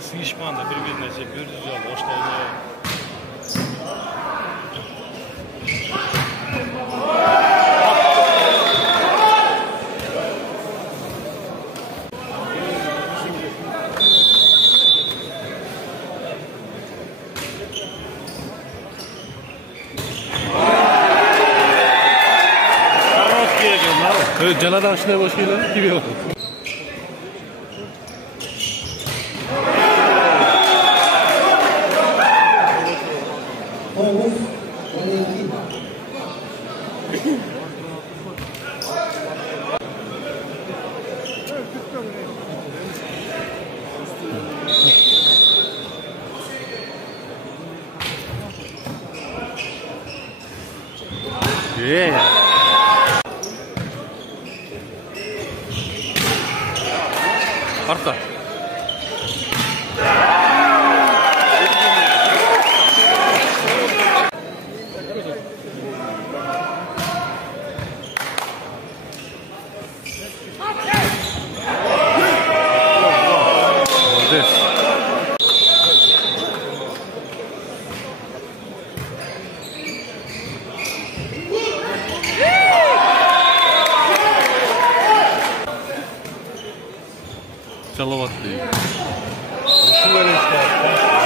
sıyışmanda bir-birine görüyoruz boşlarını. Canadan şuna boş geliyor gibi yok. Yeah. Arka. Salavat değil. Şu böyle işte.